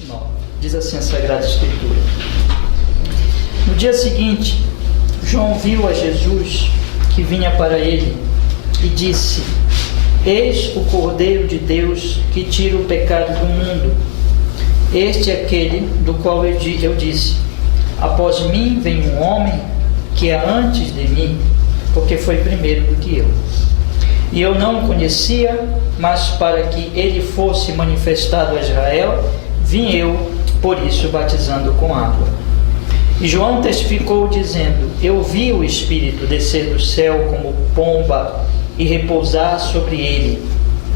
29. Diz assim a Sagrada Escritura: no dia seguinte, João viu a Jesus que vinha para ele e disse: eis o Cordeiro de Deus que tira o pecado do mundo. Este é aquele do qual eu disse: após mim vem um homem que é antes de mim, porque foi primeiro do que eu. E eu não o conhecia, mas para que ele fosse manifestado a Israel, vim eu, por isso, batizando com água. E João testificou, dizendo: eu vi o Espírito descer do céu como pomba e repousar sobre ele.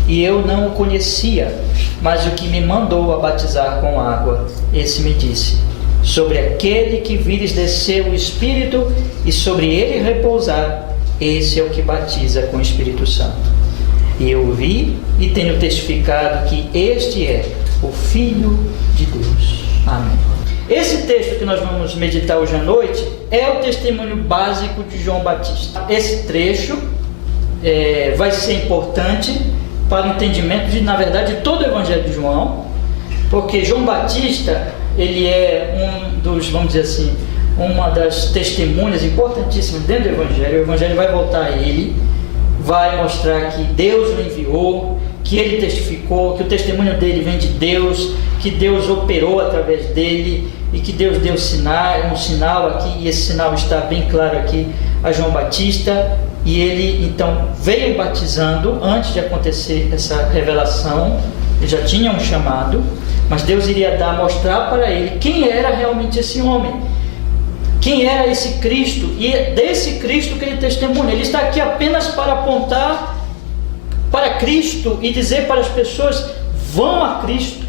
E eu não o conhecia, mas o que me mandou a batizar com água, esse me disse: sobre aquele que vires descer o Espírito e sobre ele repousar, esse é o que batiza com o Espírito Santo. E eu vi e tenho testificado que este é o Filho de Deus. Amém. Esse texto que nós vamos meditar hoje à noite é o testemunho básico de João Batista. Esse trecho vai ser importante para o entendimento de, na verdade, todo o Evangelho de João, porque João Batista, ele é um dos, vamos dizer assim, uma das testemunhas importantíssimas dentro do Evangelho. O Evangelho vai voltar a ele, vai mostrar que Deus o enviou, que ele testificou, que o testemunho dele vem de Deus, que Deus operou através dele e que Deus deu um sinal aqui, e esse sinal está bem claro aqui a João Batista. E ele então veio batizando antes de acontecer essa revelação. Ele já tinha um chamado, mas Deus iria mostrar para ele quem era realmente esse homem, quem era esse Cristo, e é desse Cristo que ele testemunha. Ele está aqui apenas para apontar para Cristo e dizer para as pessoas: vão a Cristo.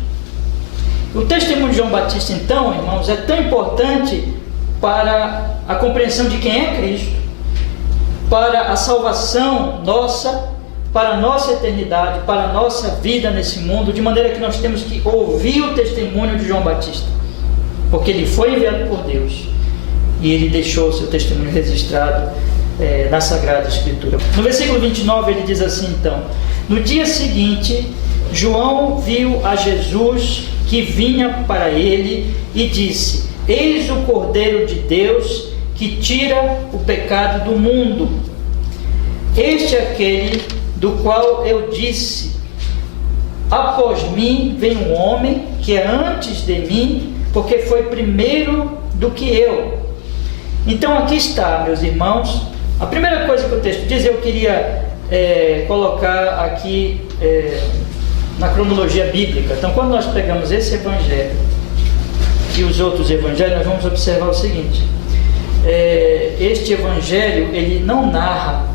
O testemunho de João Batista, então, irmãos, é tão importante para a compreensão de quem é Cristo, para a salvação nossa, para a nossa eternidade, para a nossa vida nesse mundo, de maneira que nós temos que ouvir o testemunho de João Batista, porque ele foi enviado por Deus e ele deixou o seu testemunho registrado na Sagrada Escritura. No versículo 29 ele diz assim então: no dia seguinte, João viu a Jesus que vinha para ele e disse: eis o Cordeiro de Deus que tira o pecado do mundo. Este é aquele do qual eu disse: após mim vem um homem que é antes de mim, porque foi primeiro do que eu. Então aqui está, meus irmãos, a primeira coisa que o texto diz. Eu queria colocar aqui na cronologia bíblica. Então, quando nós pegamos esse evangelho e os outros evangelhos, nós vamos observar o seguinte: este evangelho, ele não narra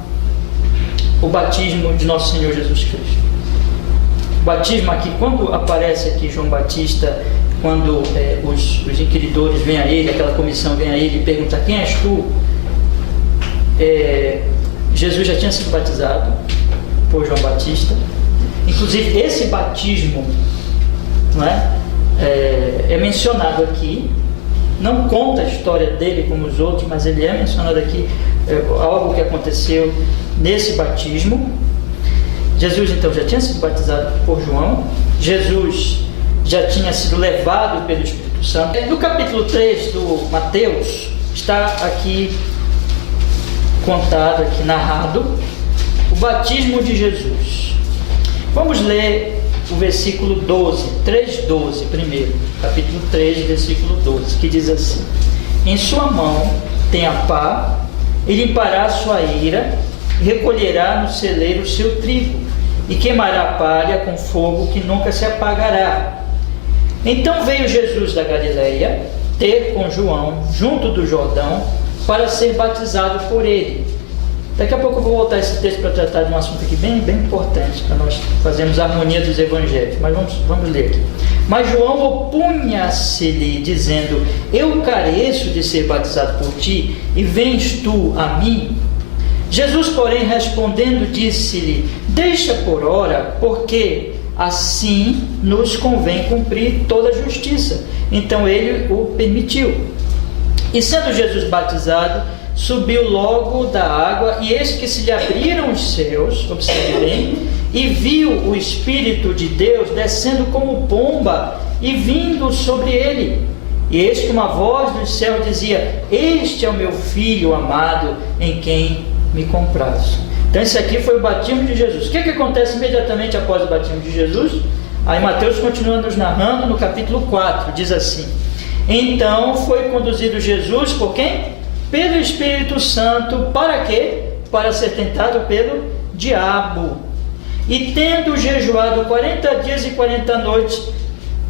o batismo de nosso Senhor Jesus Cristo. O batismo aqui, quando aparece aqui João Batista, quando os inquiridores vêm a ele, aquela comissão vem a ele e pergunta: quem és tu? Jesus já tinha sido batizado por João Batista. Inclusive esse batismo, não é mencionado aqui. Não conta a história dele como os outros, mas ele é mencionado aqui, algo que aconteceu nesse batismo. Jesus então já tinha sido batizado por João. Jesus já tinha sido levado pelo Espírito Santo. No capítulo 3 do Mateus está aqui contado, aqui narrado, o batismo de Jesus. Vamos ler o versículo 12, 3:12 primeiro, capítulo 3, versículo 12, que diz assim: em sua mão tem a pá, e limpará a sua eira, e recolherá no celeiro o seu trigo, e queimará a palha com fogo que nunca se apagará. Então veio Jesus da Galileia ter com João junto do Jordão, para ser batizado por ele. Daqui a pouco eu vou voltar a esse texto para tratar de um assunto aqui bem importante, para nós fazermos a harmonia dos evangelhos, mas vamos ler aqui. Mas João opunha-se-lhe, dizendo: eu careço de ser batizado por ti, e vens tu a mim? Jesus, porém, respondendo, disse-lhe: deixa por ora, porque assim nos convém cumprir toda a justiça. Então ele o permitiu. E sendo Jesus batizado, subiu logo da água, e eis que se lhe abriram os céus, observe bem, e viu o Espírito de Deus descendo como pomba e vindo sobre ele. E eis que uma voz do céu dizia: este é o meu filho amado, em quem me comprazo. Então esse aqui foi o batismo de Jesus. O que acontece imediatamente após o batismo de Jesus? Aí Mateus continua nos narrando no capítulo 4, diz assim: então foi conduzido Jesus por quem? Pelo Espírito Santo. Para quê? Para ser tentado pelo diabo. E tendo jejuado 40 dias e 40 noites,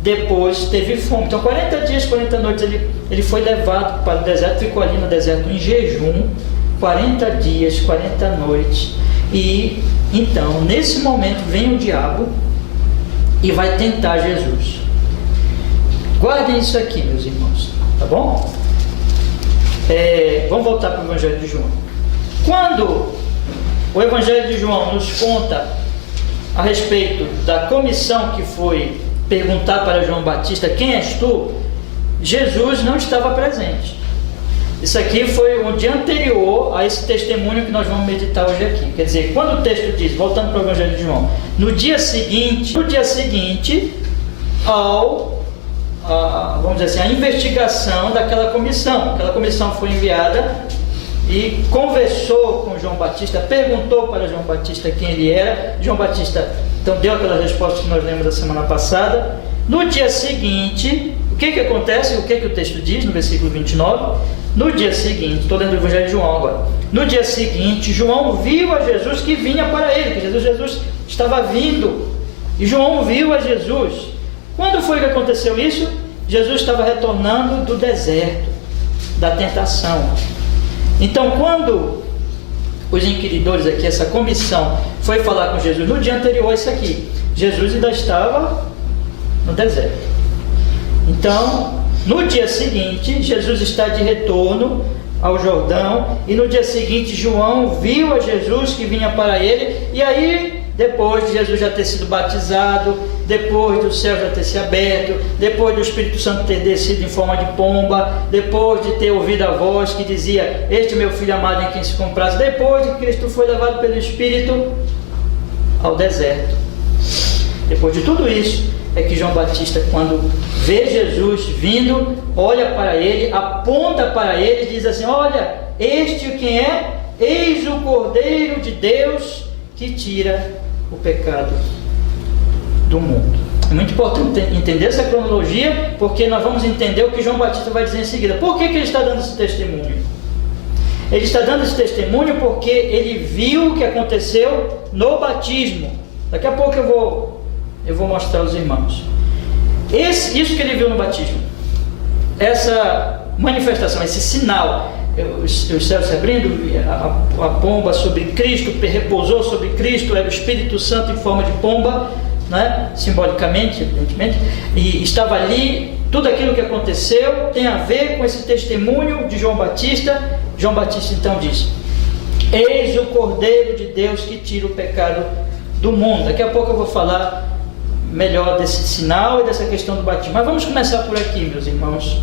depois teve fome. Então 40 dias e 40 noites ele foi levado para o deserto, ficou ali no deserto em jejum, 40 dias, 40 noites. E então, nesse momento, vem o diabo e vai tentar Jesus. Guardem isso aqui, meus irmãos, tá bom? Vamos voltar para o Evangelho de João. Quando o Evangelho de João nos conta a respeito da comissão que foi perguntar para João Batista: quem és tu? Jesus não estava presente. Isso aqui foi um dia anterior a esse testemunho que nós vamos meditar hoje aqui. Quer dizer, quando o texto diz, voltando para o Evangelho de João, no dia seguinte vamos dizer assim, a investigação daquela comissão. Aquela comissão foi enviada e conversou com João Batista, perguntou para João Batista quem ele era. João Batista então deu aquela resposta que nós lemos da semana passada. No dia seguinte, o que acontece? O que o texto diz no versículo 29? No dia seguinte, estou lendo o Evangelho de João agora. No dia seguinte, João viu a Jesus que vinha para ele, que Jesus estava vindo, e João viu a Jesus. Quando foi que aconteceu isso? Jesus estava retornando do deserto, da tentação. Então, quando os inquiridores aqui, essa comissão, foi falar com Jesus no dia anterior a isso aqui, Jesus ainda estava no deserto. Então, no dia seguinte, Jesus está de retorno ao Jordão, e no dia seguinte João viu a Jesus que vinha para ele. E aí, depois de Jesus já ter sido batizado, depois do céu já ter se aberto, depois do Espírito Santo ter descido em forma de pomba, depois de ter ouvido a voz que dizia: este é meu filho amado em quem se comprazo, depois de que Cristo foi levado pelo Espírito ao deserto, depois de tudo isso, é que João Batista, quando vê Jesus vindo, olha para ele, aponta para ele e diz assim: olha, este quem é? Eis o Cordeiro de Deus que tira o pecado do mundo. É muito importante entender essa cronologia, porque nós vamos entender o que João Batista vai dizer em seguida. Por que ele está dando esse testemunho? Ele está dando esse testemunho porque ele viu o que aconteceu no batismo. Daqui a pouco eu vou mostrar aos irmãos. Isso que ele viu no batismo, essa manifestação, esse sinal, os céus se abrindo, a pomba sobre Cristo, repousou sobre Cristo, era o Espírito Santo em forma de pomba, né? Simbolicamente, evidentemente, e estava ali. Tudo aquilo que aconteceu tem a ver com esse testemunho de João Batista. João Batista então diz: eis o Cordeiro de Deus que tira o pecado do mundo. Daqui a pouco eu vou falar melhor desse sinal e dessa questão do batismo, mas vamos começar por aqui, meus irmãos.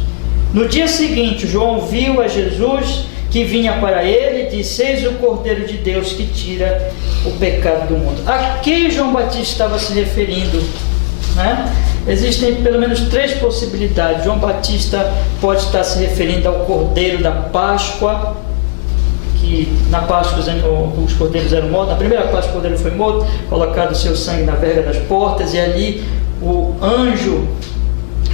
No dia seguinte, João viu a Jesus que vinha para ele e disse: eis o Cordeiro de Deus que tira o pecado do mundo. A que João Batista estava se referindo, né? Existem pelo menos 3 possibilidades. João Batista pode estar se referindo ao Cordeiro da Páscoa, que na Páscoa os cordeiros eram mortos. Na primeira Páscoa o cordeiro foi morto, colocado o seu sangue na verga das portas, e ali o anjo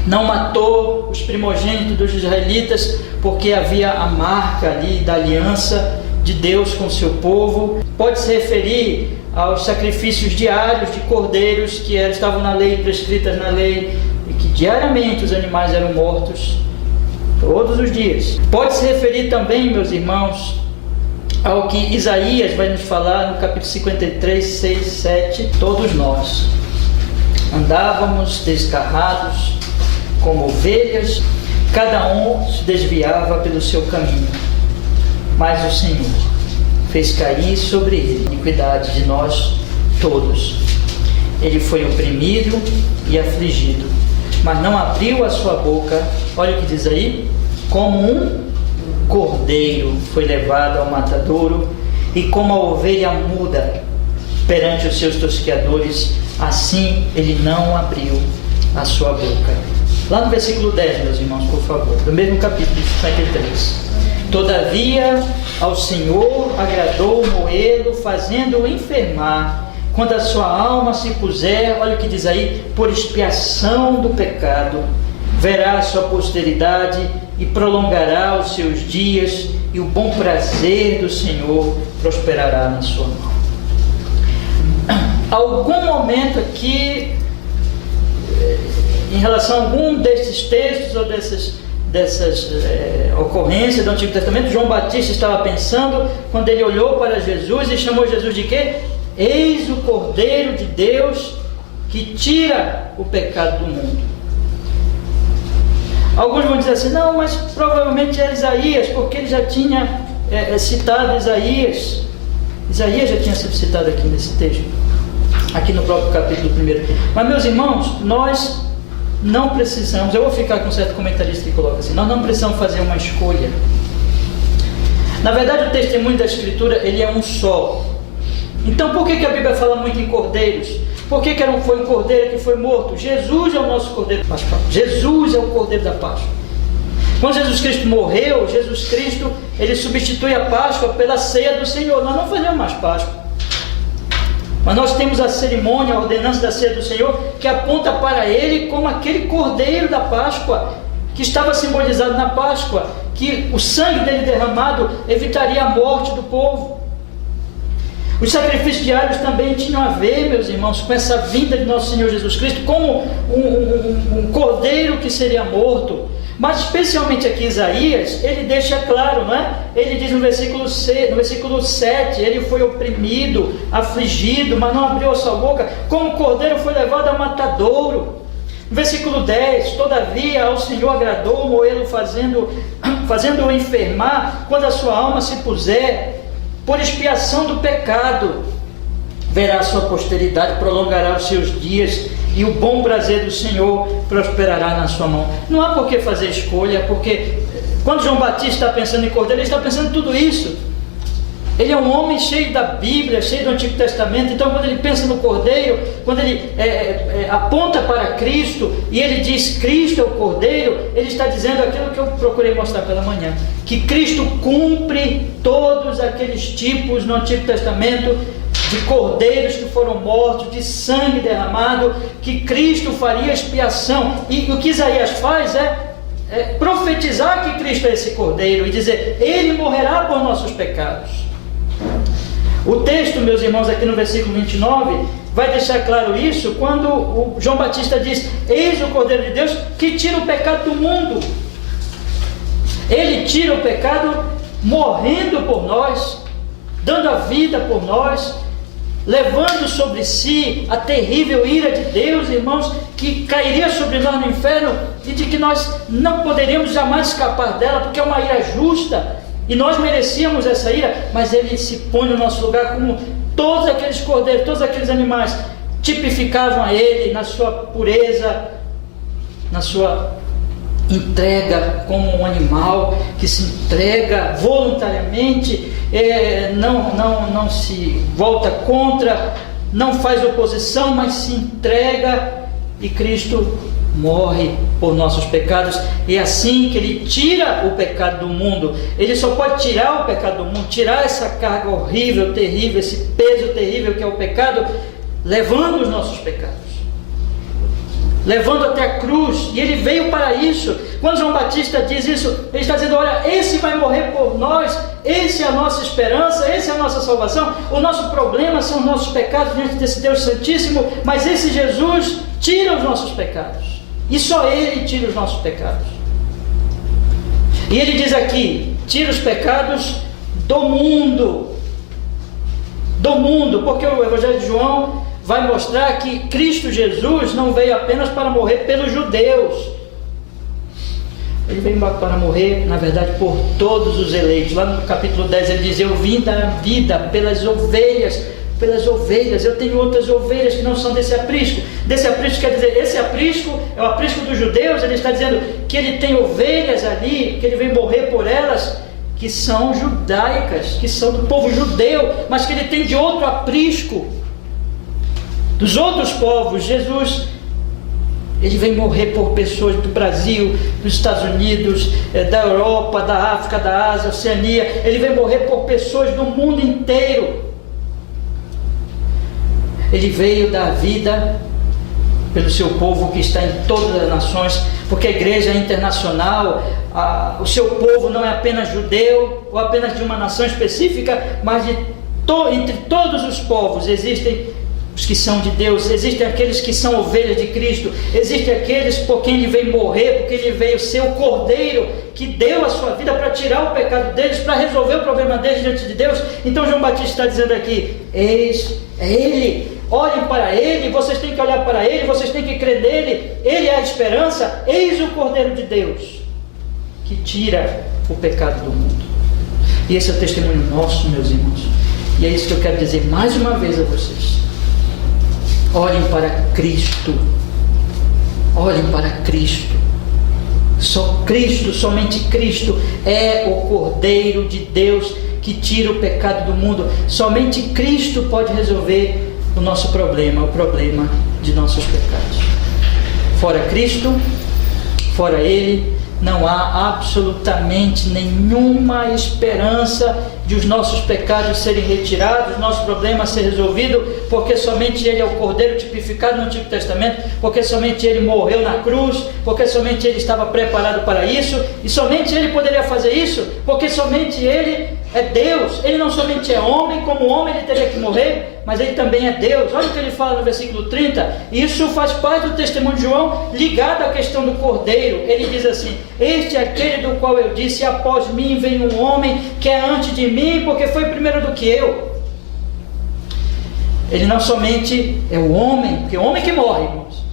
não matou os primogênitos dos israelitas, porque havia a marca ali da aliança de Deus com o seu povo. Pode se referir aos sacrifícios diários de cordeiros que estavam na lei, prescritas na lei, e que diariamente os animais eram mortos, todos os dias. Pode se referir também, meus irmãos, ao que Isaías vai nos falar no capítulo 53, 6, 7. Todos nós andávamos desgarrados como ovelhas, cada um se desviava pelo seu caminho, mas o Senhor fez cair sobre ele a iniquidade de nós todos. Ele foi oprimido e afligido, mas não abriu a sua boca. Olha o que diz aí: como um cordeiro foi levado ao matadouro, e como a ovelha muda perante os seus tosqueadores, assim ele não abriu a sua boca. Lá no versículo 10, meus irmãos, por favor, do mesmo capítulo 53. Todavia, ao Senhor agradou moê-lo, fazendo-o enfermar, quando a sua alma se puser, olha o que diz aí, por expiação do pecado, verá a sua posteridade e prolongará os seus dias, e o bom prazer do Senhor prosperará na sua mão. Algum momento aqui, em relação a algum desses textos ou dessas ocorrências do Antigo Testamento, João Batista estava pensando quando ele olhou para Jesus e chamou Jesus de quê? Eis o Cordeiro de Deus que tira o pecado do mundo. Alguns vão dizer assim, não, mas provavelmente é Isaías, porque ele já tinha citado Isaías. Isaías já tinha sido citado aqui nesse texto, aqui no próprio capítulo 1. Mas, meus irmãos, nós não precisamos, eu vou ficar com um certo comentarista que coloca assim, nós não precisamos fazer uma escolha. Na verdade, o testemunho da Escritura, ele é um só. Então, por que a Bíblia fala muito em cordeiros? Por que foi um cordeiro que foi morto? Jesus é o nosso cordeiro pascal. Jesus é o cordeiro da Páscoa. Quando Jesus Cristo morreu, Jesus Cristo, ele substitui a Páscoa pela ceia do Senhor. Nós não fazemos mais Páscoa, mas nós temos a cerimônia, a ordenança da ceia do Senhor, que aponta para ele como aquele cordeiro da Páscoa, que estava simbolizado na Páscoa, que o sangue dele derramado evitaria a morte do povo. Os sacrifícios diários também tinham a ver, meus irmãos, com essa vinda de nosso Senhor Jesus Cristo, como um cordeiro que seria morto. Mas especialmente aqui Isaías, ele deixa claro, não é? Ele diz no versículo 7, ele foi oprimido, afligido, mas não abriu a sua boca, como o cordeiro foi levado ao matadouro. No versículo 10, todavia ao Senhor agradou moê-lo, fazendo-o enfermar, quando a sua alma se puser, por expiação do pecado, verá a sua posteridade, prolongará os seus dias, e o bom prazer do Senhor prosperará na sua mão. Não há por que fazer escolha, porque quando João Batista está pensando em cordeiro, ele está pensando em tudo isso. Ele é um homem cheio da Bíblia, cheio do Antigo Testamento. Então, quando ele pensa no cordeiro, quando ele aponta para Cristo e ele diz Cristo é o cordeiro, ele está dizendo aquilo que eu procurei mostrar pela manhã, que Cristo cumpre todos aqueles tipos no Antigo Testamento de cordeiros que foram mortos, de sangue derramado, que Cristo faria expiação. E o que Isaías faz é profetizar que Cristo é esse cordeiro e dizer, ele morrerá por nossos pecados. O texto, meus irmãos, aqui no versículo 29, vai deixar claro isso, quando o João Batista diz, eis o Cordeiro de Deus que tira o pecado do mundo. Ele tira o pecado morrendo por nós, dando a vida por nós, levando sobre si a terrível ira de Deus, irmãos, que cairia sobre nós no inferno e de que nós não poderíamos jamais escapar dela, porque é uma ira justa e nós merecíamos essa ira, mas ele se põe no nosso lugar como todos aqueles cordeiros, todos aqueles animais tipificavam a ele na sua pureza, na sua entrega como um animal que se entrega voluntariamente, não se volta contra, não faz oposição, mas se entrega, e Cristo morre por nossos pecados. É assim que ele tira o pecado do mundo. Ele só pode tirar o pecado do mundo, tirar essa carga horrível, terrível, esse peso terrível que é o pecado, levando os nossos pecados, levando até a cruz. E ele veio para isso. Quando João Batista diz isso, ele está dizendo, olha, esse vai morrer por nós, esse é a nossa esperança, esse é a nossa salvação. O nosso problema são os nossos pecados diante desse Deus Santíssimo, mas esse Jesus tira os nossos pecados, e só ele tira os nossos pecados. E ele diz aqui, tira os pecados do mundo, porque o Evangelho de João vai mostrar que Cristo Jesus não veio apenas para morrer pelos judeus, ele veio para morrer, na verdade, por todos os eleitos. Lá no capítulo 10 ele diz, eu vim dar vida pelas ovelhas, eu tenho outras ovelhas que não são desse aprisco. Desse aprisco quer dizer, esse aprisco é o aprisco dos judeus. Ele está dizendo que ele tem ovelhas ali, que ele veio morrer por elas, que são judaicas, que são do povo judeu, mas que ele tem de outro aprisco, dos outros povos. Jesus, Ele vem morrer por pessoas do Brasil, dos Estados Unidos, da Europa, da África, da Ásia, Oceania. Ele vem morrer por pessoas do mundo inteiro. Ele veio dar vida pelo seu povo que está em todas as nações, porque a igreja é internacional. O seu povo não é apenas judeu ou apenas de uma nação específica, mas entre todos os povos existem os que são de Deus, existem aqueles que são ovelhas de Cristo, existem aqueles por quem Ele veio morrer, porque Ele veio ser o Cordeiro que deu a sua vida para tirar o pecado deles, para resolver o problema deles diante de Deus. Então João Batista está dizendo aqui: eis, é Ele, olhem para Ele, vocês têm que olhar para Ele, vocês têm que crer nele, Ele é a esperança, eis o Cordeiro de Deus, que tira o pecado do mundo. E esse é o testemunho nosso, meus irmãos, e é isso que eu quero dizer mais uma vez a vocês. Olhem para Cristo, olhem para Cristo. Só Cristo, somente Cristo é o Cordeiro de Deus que tira o pecado do mundo. Somente Cristo pode resolver o nosso problema, o problema de nossos pecados. Fora Cristo, fora Ele, não há absolutamente nenhuma esperança de os nossos pecados serem retirados, nosso problema ser resolvido, porque somente Ele é o Cordeiro tipificado no Antigo Testamento, porque somente Ele morreu na cruz, porque somente Ele estava preparado para isso, e somente Ele poderia fazer isso, porque somente Ele é Deus. Ele não somente é homem, como homem Ele teria que morrer, mas Ele também é Deus. Olha o que Ele fala no versículo 30, isso faz parte do testemunho de João, ligado à questão do Cordeiro. Ele diz assim: este é aquele do qual eu disse, após mim vem um homem que é antes de mim, porque foi primeiro do que eu. Ele não somente é o homem, porque é o homem que morre, irmãos,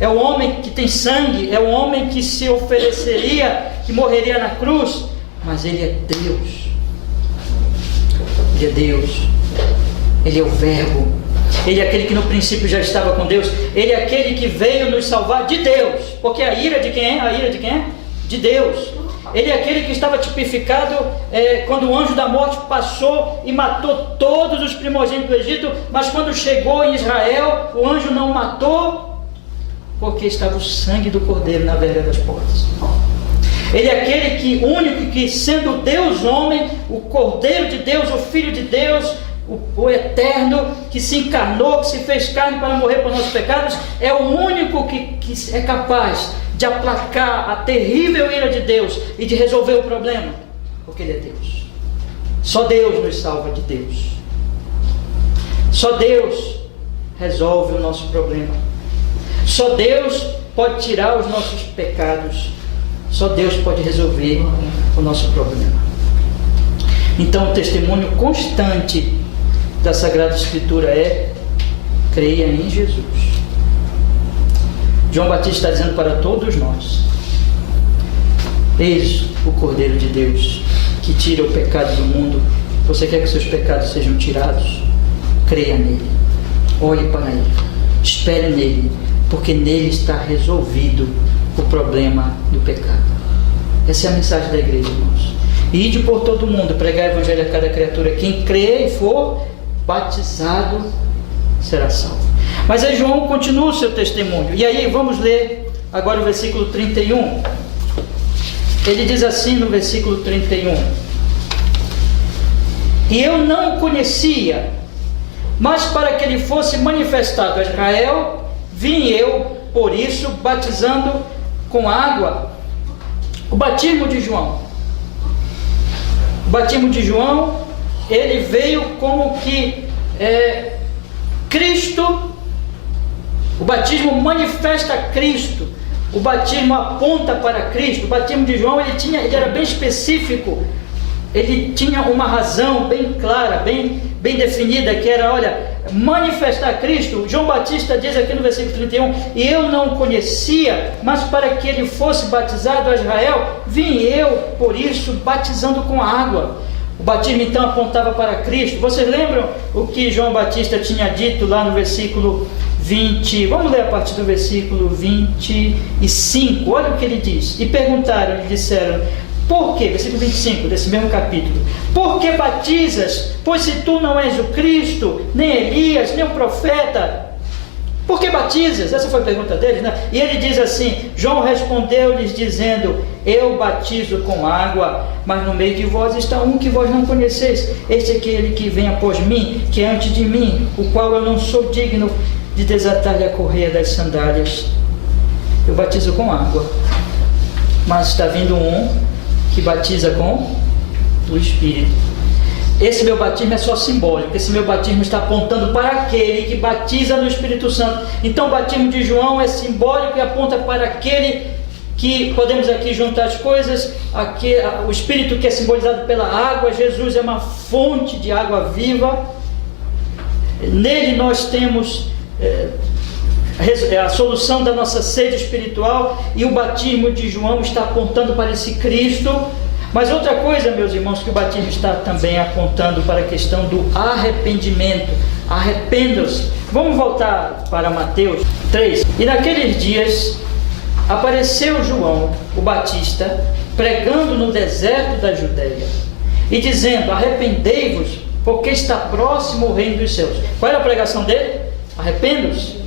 é o homem que tem sangue, é o homem que se ofereceria, que morreria na cruz, mas Ele é Deus. Ele é Deus, Ele é o Verbo, Ele é aquele que no princípio já estava com Deus, Ele é aquele que veio nos salvar de Deus, porque a ira de quem é? A ira de quem é? De Deus. Ele é aquele que estava tipificado quando o anjo da morte passou e matou todos os primogênitos do Egito, mas quando chegou em Israel, o anjo não matou, porque estava o sangue do Cordeiro na verga das portas. Ele é aquele que, único que, sendo Deus homem, o Cordeiro de Deus, o Filho de Deus, o Eterno, que se encarnou, que se fez carne para morrer por nossos pecados, é o único que é capaz de aplacar a terrível ira de Deus e de resolver o problema, porque Ele é Deus. Só Deus nos salva de Deus. Só Deus resolve o nosso problema. Só Deus pode tirar os nossos pecados. Só Deus pode resolver o nosso problema. Então, o testemunho constante da Sagrada Escritura é: creia em Jesus. João Batista está dizendo para todos nós: eis o Cordeiro de Deus que tira o pecado do mundo. Você quer que seus pecados sejam tirados? Creia nele, olhe para Ele, espere nele, porque nele está resolvido o problema do pecado. Essa é a mensagem da igreja, irmãos. Ide por todo mundo, pregar o evangelho a cada criatura. Quem crê e for batizado será salvo. Mas aí João continua o seu testemunho. E aí vamos ler agora o versículo 31. Ele diz assim no versículo 31: e eu não o conhecia, mas para que ele fosse manifestado a Israel, vim eu, por isso, batizando com água. O batismo de João. O batismo de João, ele veio como que Cristo. O batismo manifesta Cristo. O batismo aponta para Cristo. O batismo de João, ele era bem específico. Ele tinha uma razão bem clara, bem definida, que era, olha, manifestar Cristo. João Batista diz aqui no versículo 31: e eu não o conhecia, mas para que ele fosse batizado a Israel, vim eu, por isso, batizando com água. O batismo então apontava para Cristo. Vocês lembram o que João Batista tinha dito lá no versículo 20? Vamos ler a partir do versículo 25. Olha o que ele diz. E perguntaram, lhe disseram: por que? Versículo 25 desse mesmo capítulo: por que batizas? Pois se tu não és o Cristo, nem Elias, nem o profeta, Por que batizas? Essa foi a pergunta deles, né? E ele diz assim, João respondeu-lhes dizendo, eu batizo com água, mas no meio de vós está um que vós não conheceis, este é aquele que vem após mim, que é antes de mim, o qual eu não sou digno de desatar-lhe a correia das sandálias. Eu batizo com água, mas está vindo um que batiza com o Espírito. Esse meu batismo é só simbólico, esse meu batismo está apontando para aquele que batiza no Espírito Santo. Então o batismo de João é simbólico e aponta para aquele que, podemos aqui juntar as coisas, aqui, o Espírito que é simbolizado pela água. Jesus é uma fonte de água viva, nele nós temos a solução da nossa sede espiritual, e o batismo de João está apontando para esse Cristo. Mas outra coisa, meus irmãos, que o batismo está também apontando para a questão do arrependimento. Arrependam-se. Vamos voltar para Mateus 3. E naqueles dias apareceu João, o Batista, pregando no deserto da Judeia e dizendo, arrependei-vos, porque está próximo o reino dos céus. Qual era a pregação dele? Arrependam-se.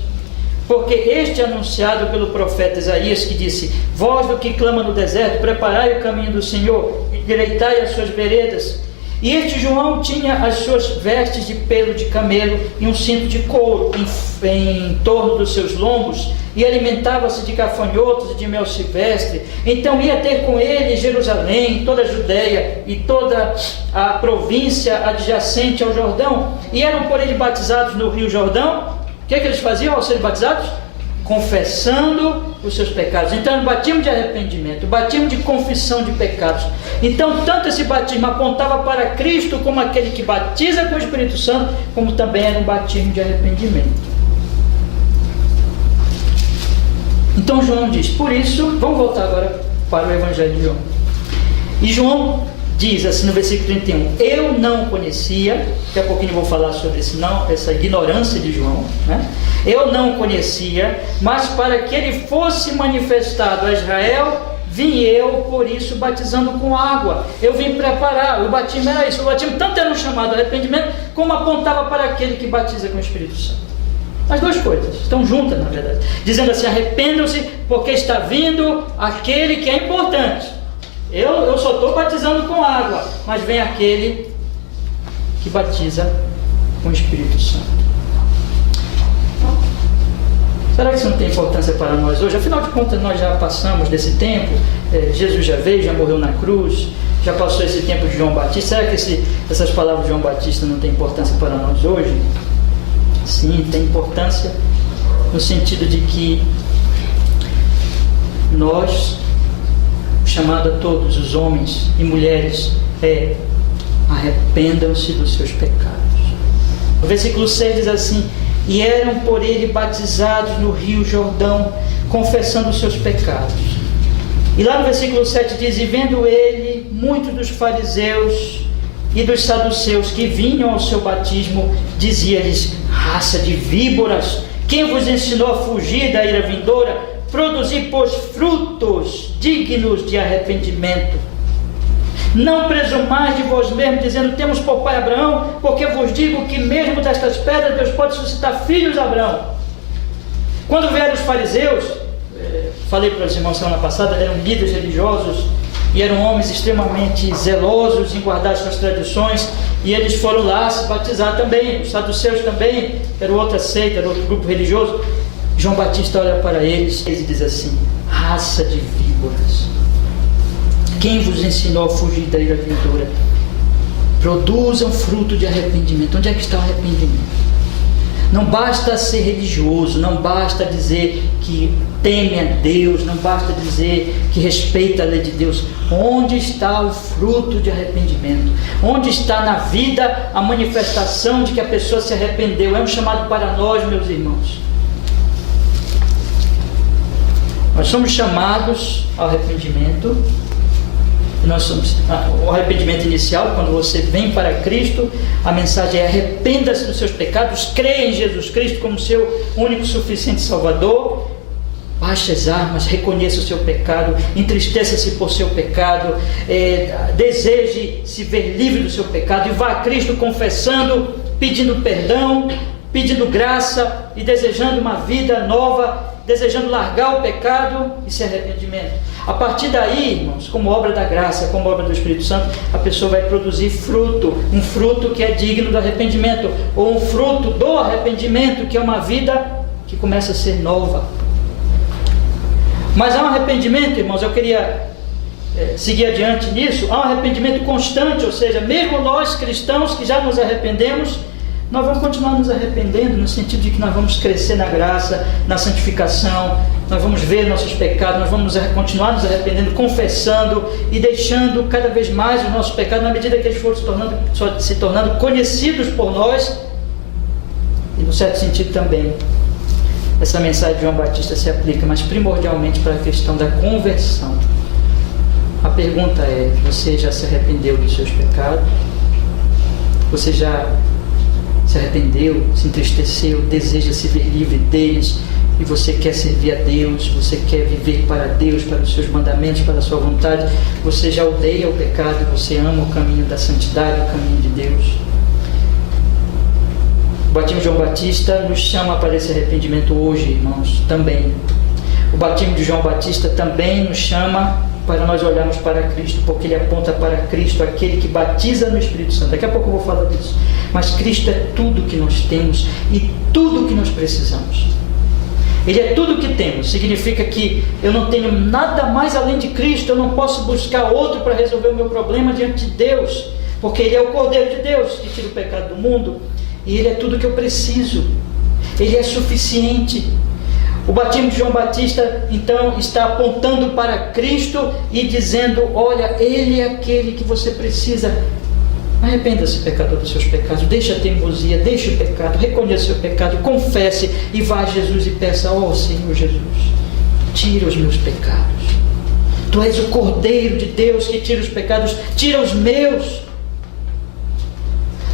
Porque este é anunciado pelo profeta Isaías, que disse, vós do que clama no deserto, preparai o caminho do Senhor, endireitai as suas veredas. E este João tinha as suas vestes de pelo de camelo e um cinto de couro em torno dos seus lombos, e alimentava-se de gafanhotos e de mel silvestre. Então ia ter com ele Jerusalém, toda a Judeia e toda a província adjacente ao Jordão, e eram por ele batizados no rio Jordão. O que é que eles faziam ao serem batizados? Confessando os seus pecados. Então, o batismo de arrependimento, o batismo de confissão de pecados. Então, tanto esse batismo apontava para Cristo como aquele que batiza com o Espírito Santo, como também era um batismo de arrependimento. Então, João diz, por isso, vamos voltar agora para o Evangelho de João. E João diz assim no versículo 31, eu não conhecia, daqui a pouquinho eu vou falar sobre essa ignorância de João, né? Eu não conhecia, mas para que ele fosse manifestado a Israel, vim eu, por isso, batizando com água. Eu vim preparar, o batismo era isso, o batismo tanto era um chamado arrependimento, como apontava para aquele que batiza com o Espírito Santo. As duas coisas estão juntas, na verdade, dizendo assim, arrependam-se, porque está vindo aquele que é importante. Eu só estou batizando com água, mas vem aquele que batiza com o Espírito Santo. Será que isso não tem importância para nós hoje? Afinal de contas, nós já passamos desse tempo, Jesus já veio, já morreu na cruz, já passou esse tempo de João Batista. Será que essas palavras de João Batista não têm importância para nós hoje? Sim, tem importância no sentido de que nós, chamado a todos os homens e mulheres, arrependam-se dos seus pecados. O versículo 6 diz assim, e eram por ele batizados no rio Jordão, confessando os seus pecados. E lá no versículo 7 diz, e vendo ele, muitos dos fariseus e dos saduceus que vinham ao seu batismo, dizia-lhes, raça de víboras, quem vos ensinou a fugir da ira vindoura? Produzir, pois, frutos dignos de arrependimento. Não presumais de vós mesmos, dizendo, temos por pai Abraão, porque vos digo que mesmo destas pedras Deus pode suscitar filhos a Abraão. Quando vieram os fariseus, falei para os irmãos semana passada, eram líderes religiosos e eram homens extremamente zelosos em guardar suas tradições, e eles foram lá se batizar também. Os saduceus também, era outra seita, era outro grupo religioso. João Batista olha para eles e diz assim, raça de víboras, quem vos ensinou a fugir da ira vindoura? Produzam fruto de arrependimento. Onde é que está o arrependimento? Não basta ser religioso, não basta dizer que teme a Deus, não basta dizer que respeita a lei de Deus. Onde está o fruto de arrependimento? Onde está na vida a manifestação de que a pessoa se arrependeu? É um chamado para nós, meus irmãos. Nós somos chamados ao arrependimento. O arrependimento inicial, quando você vem para Cristo, a mensagem é arrependa-se dos seus pecados, creia em Jesus Cristo como seu único e suficiente Salvador, baixe as armas, reconheça o seu pecado, entristeça-se por seu pecado, deseje se ver livre do seu pecado e vá a Cristo confessando, pedindo perdão, pedindo graça e desejando uma vida nova, desejando largar o pecado, isso é arrependimento. A partir daí, irmãos, como obra da graça, como obra do Espírito Santo, a pessoa vai produzir fruto, um fruto que é digno do arrependimento, ou um fruto do arrependimento, que é uma vida que começa a ser nova. Mas há um arrependimento, irmãos, eu queria seguir adiante nisso, há um arrependimento constante, ou seja, mesmo nós cristãos que já nos arrependemos, nós vamos continuar nos arrependendo, no sentido de que nós vamos crescer na graça, na santificação, nós vamos ver nossos pecados, nós vamos continuar nos arrependendo, confessando e deixando cada vez mais os nossos pecados, na medida que eles forem se tornando conhecidos por nós, e no certo sentido também, essa mensagem de João Batista se aplica, mas primordialmente para a questão da conversão. A pergunta é: você já se arrependeu dos seus pecados? Você já se arrependeu, se entristeceu, deseja se ver livre deles, e você quer servir a Deus, você quer viver para Deus, para os seus mandamentos, para a sua vontade, você já odeia o pecado, você ama o caminho da santidade, o caminho de Deus? O batismo de João Batista nos chama para esse arrependimento hoje, irmãos, também. O batismo de João Batista também nos chama para nós olharmos para Cristo, porque ele aponta para Cristo, aquele que batiza no Espírito Santo. Daqui a pouco eu vou falar disso. Mas Cristo é tudo que nós temos e tudo que nós precisamos. Ele é tudo que temos. Significa que eu não tenho nada mais além de Cristo, eu não posso buscar outro para resolver o meu problema diante de Deus, porque Ele é o Cordeiro de Deus que tira o pecado do mundo, e Ele é tudo que eu preciso. Ele é suficiente. O batismo de João Batista, então, está apontando para Cristo e dizendo: olha, Ele é aquele que você precisa. Arrependa-se, pecador, dos seus pecados, deixa a teimosia, deixa o pecado, reconheça o pecado, confesse e vá a Jesus e peça: ó Senhor Jesus, tira os meus pecados. Tu és o Cordeiro de Deus que tira os pecados, tira os meus.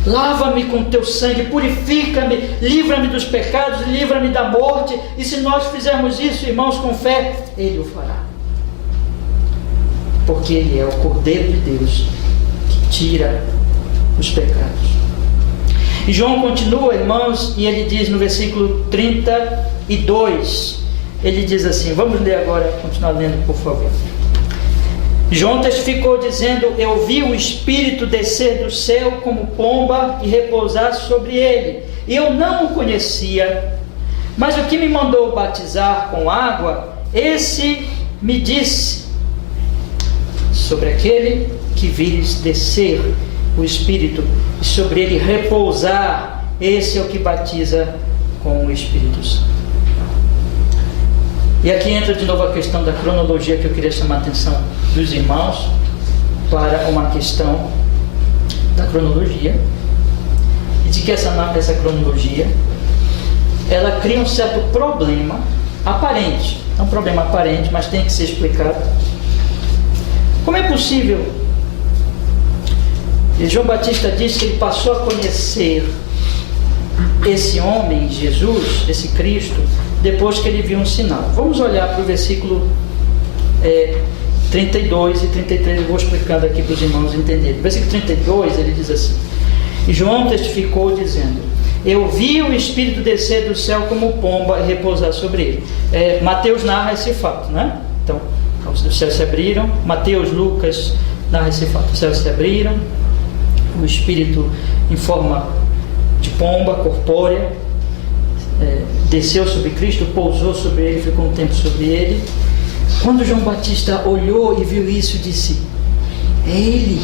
Lava-me com teu sangue, purifica-me, livra-me dos pecados, livra-me da morte. E se nós fizermos isso, irmãos, com fé, Ele o fará, porque Ele é o Cordeiro de Deus que tira os pecados. E João continua, irmãos, e ele diz no versículo 32, ele diz assim, vamos ler agora, continuar lendo, por favor. João testificou dizendo: eu vi o Espírito descer do céu como pomba e repousar sobre ele. E eu não o conhecia, mas o que me mandou batizar com água, esse me disse: sobre aquele que vires descer o Espírito e sobre ele repousar, esse é o que batiza com o Espírito Santo. E aqui entra de novo a questão da cronologia, que eu queria chamar a atenção dos irmãos para uma questão da cronologia, e de que essa cronologia ela cria um certo problema aparente. É um problema aparente, mas tem que ser explicado. Como é possível? E João Batista diz que ele passou a conhecer esse homem, Jesus, esse Cristo, depois que ele viu um sinal. Vamos olhar para o versículo 32 e 33, eu vou explicando aqui para os irmãos entenderem. Versículo 32, ele diz assim: e João testificou dizendo: eu vi o Espírito descer do céu como pomba e repousar sobre ele. Mateus narra esse fato, né? Então, os céus se abriram. Mateus, Lucas narra esse fato. Os céus se abriram, o Espírito em forma de pomba corpórea desceu sobre Cristo, pousou sobre ele, ficou um tempo sobre ele. Quando João Batista olhou e viu isso, disse: é ele,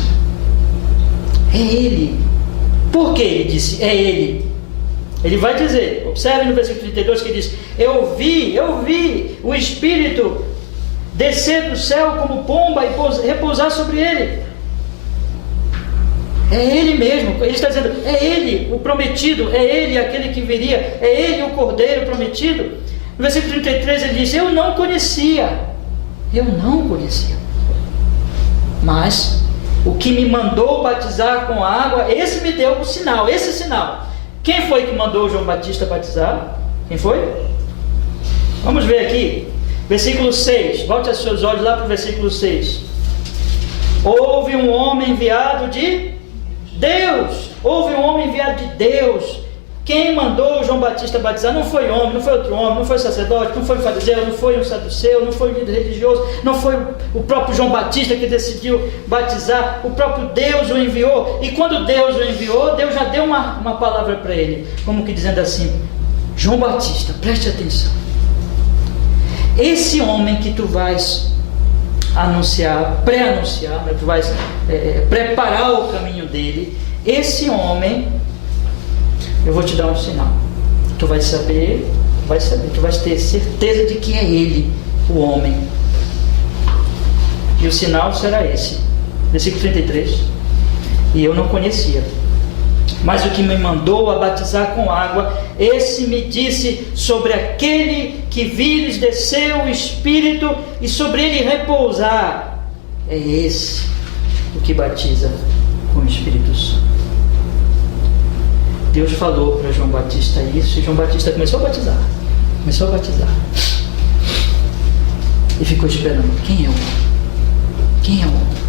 é ele. Por que ele disse é ele? Ele vai dizer, observe no versículo 32 que diz: eu vi o Espírito descer do céu como pomba e repousar sobre ele. É ele mesmo. Ele está dizendo: é ele o prometido, é ele aquele que viria, é ele o Cordeiro prometido. No versículo 33 ele diz: eu não conhecia, mas o que me mandou batizar com água, esse me deu o sinal, esse sinal. Quem foi que mandou João Batista batizar? Quem foi? Vamos ver aqui, versículo 6, volte os seus olhos lá para o versículo 6. Houve um homem enviado de Deus, Quem mandou João Batista batizar não foi homem, não foi outro homem, não foi sacerdote, não foi fariseu, não foi um saduceu, não foi um líder religioso, não foi o próprio João Batista que decidiu batizar, o próprio Deus o enviou. E quando Deus o enviou, Deus já deu uma palavra para ele, como que dizendo assim: João Batista, preste atenção, esse homem que tu vais anunciar, pré-anunciar, né, tu vais preparar o caminho dele, esse homem, eu vou te dar um sinal. Tu vais saber, tu vais ter certeza de que é ele, o homem. E o sinal será esse. Versículo 33. E eu não conhecia, mas o que me mandou a batizar com água, esse me disse: sobre aquele que vires descer o Espírito e sobre ele repousar, é esse o que batiza com o Espírito Santo. Deus falou para João Batista isso, e João Batista começou a batizar. E ficou esperando: quem é o homem? Quem é o homem?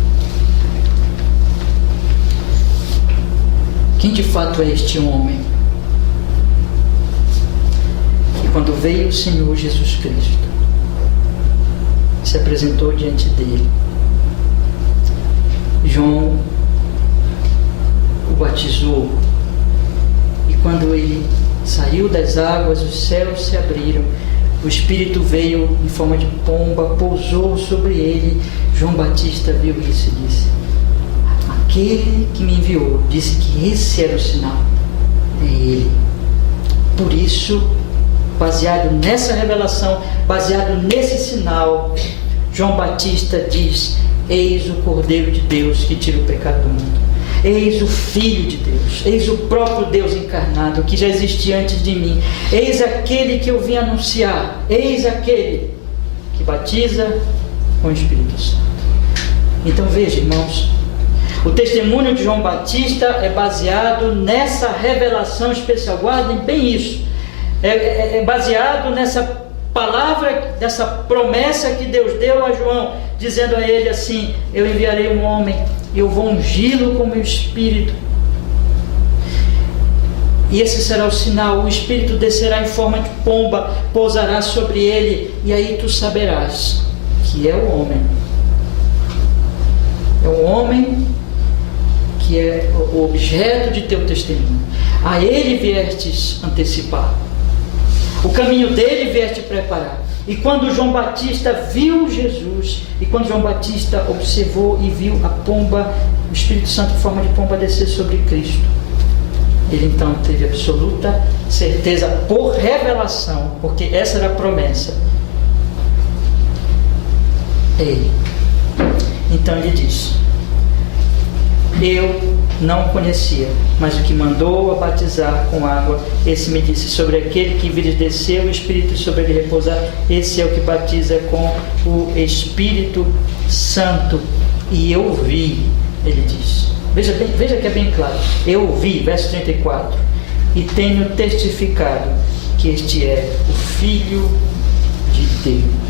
Quem de fato é este homem? E quando veio o Senhor Jesus Cristo, se apresentou diante dele, João o batizou. E quando ele saiu das águas, os céus se abriram, o Espírito veio em forma de pomba, pousou sobre ele. João Batista viu isso e disse: aquele que me enviou disse que esse era o sinal, é ele. Por isso, baseado nessa revelação, baseado nesse sinal, João Batista diz: eis o Cordeiro de Deus que tira o pecado do mundo. Eis o Filho de Deus, eis o próprio Deus encarnado, que já existia antes de mim. Eis aquele que eu vim anunciar, eis aquele que batiza com o Espírito Santo. Então veja, irmãos, o testemunho de João Batista é baseado nessa revelação especial. Guardem bem isso. É baseado nessa palavra, dessa promessa que Deus deu a João, dizendo a ele assim: eu enviarei um homem, eu vou ungí-lo com o meu Espírito, e esse será o sinal: o Espírito descerá em forma de pomba, pousará sobre ele, e aí tu saberás que é o homem. É o homem que é o objeto de teu testemunho. A ele viestes antecipar, o caminho dele vieste preparar. E quando João Batista viu Jesus, e quando João Batista observou e viu a pomba, o Espírito Santo em forma de pomba descer sobre Cristo, ele então teve absoluta certeza por revelação, porque essa era a promessa. É ele. Então ele diz: eu não o conhecia, mas o que mandou a batizar com água, esse me disse: sobre aquele que vires descer o Espírito e sobre ele repousar, esse é o que batiza com o Espírito Santo. E eu vi, ele diz, veja que é bem claro: eu vi, verso 34, e tenho testificado que este é o Filho de Deus.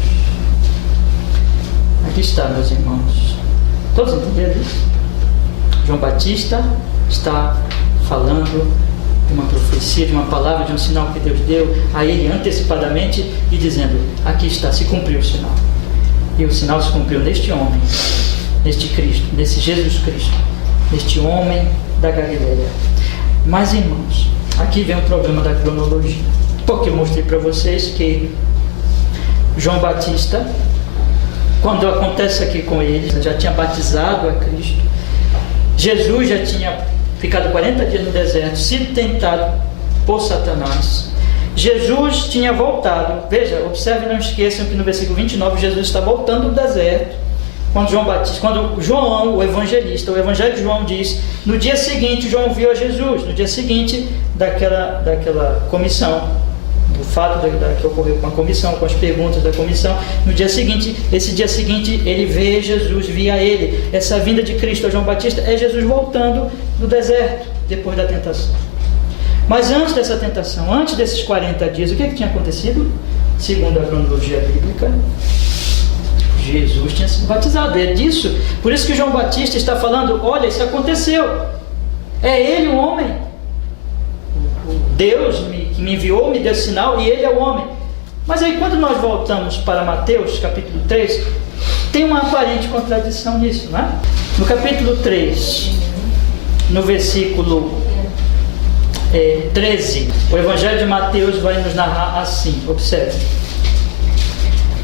Aqui está, meus irmãos. Todos entenderam isso? João Batista está falando de uma profecia, de uma palavra, de um sinal que Deus deu a ele antecipadamente, e dizendo: aqui está, se cumpriu o sinal. E o sinal se cumpriu neste homem, neste Cristo, nesse Jesus Cristo, neste homem da Galileia. Mas, irmãos, aqui vem o problema da cronologia, porque eu mostrei para vocês que João Batista, quando acontece aqui com ele, já tinha batizado a Cristo. Jesus já tinha ficado 40 dias no deserto, sido tentado por Satanás. Jesus tinha voltado. Veja, observe, não esqueçam que no versículo 29 Jesus está voltando do deserto. Quando João, o evangelista, o evangelho de João diz: no dia seguinte João viu a Jesus, no dia seguinte daquela comissão, do fato que ocorreu com a comissão, com as perguntas da comissão. No dia seguinte, esse dia seguinte, ele vê Jesus, via ele. Essa vinda de Cristo a João Batista é Jesus voltando do deserto, depois da tentação. Mas antes dessa tentação, antes desses 40 dias, o que tinha acontecido? Segundo a cronologia bíblica, Jesus tinha sido batizado. É disso, por isso que João Batista está falando: olha, isso aconteceu, é ele o homem, o Deus que me enviou, me deu sinal, e ele é o homem. Mas aí quando nós voltamos para Mateus, capítulo 3, tem uma aparente contradição nisso, não é? No capítulo 3, no versículo 13, o Evangelho de Mateus vai nos narrar assim, observe.